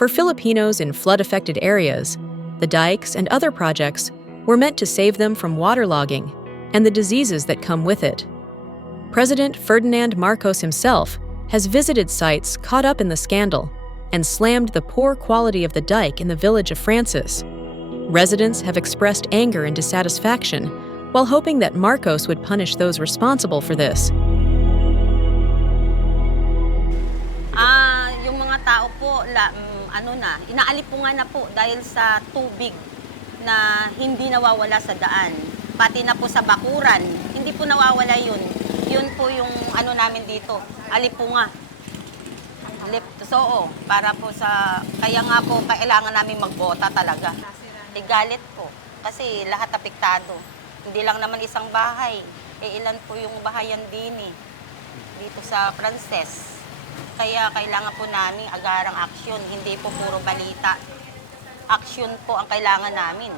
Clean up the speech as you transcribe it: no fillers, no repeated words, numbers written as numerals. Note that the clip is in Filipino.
For Filipinos in flood-affected areas, the dikes and other projects were meant to save them from waterlogging and the diseases that come with it. President Ferdinand Marcos himself has visited sites caught up in the scandal and slammed the poor quality of the dike in the village of Francis. Residents have expressed anger and dissatisfaction while hoping that Marcos would punish those responsible for this. Yung mga tao po, inaalipungan na po dahil sa tubig na hindi nawawala sa daan. Pati na po sa bakuran, hindi po nawawala yun. Yun po yung namin dito, alipunga. So, para po kaya nga po kailangan namin magbota talaga. Galit po, kasi lahat apektado. Hindi lang naman isang bahay, ilan po yung bahayan din dito sa Frances. Kaya kailangan po namin agarang aksyon, hindi po puro balita. Aksyon po ang kailangan namin.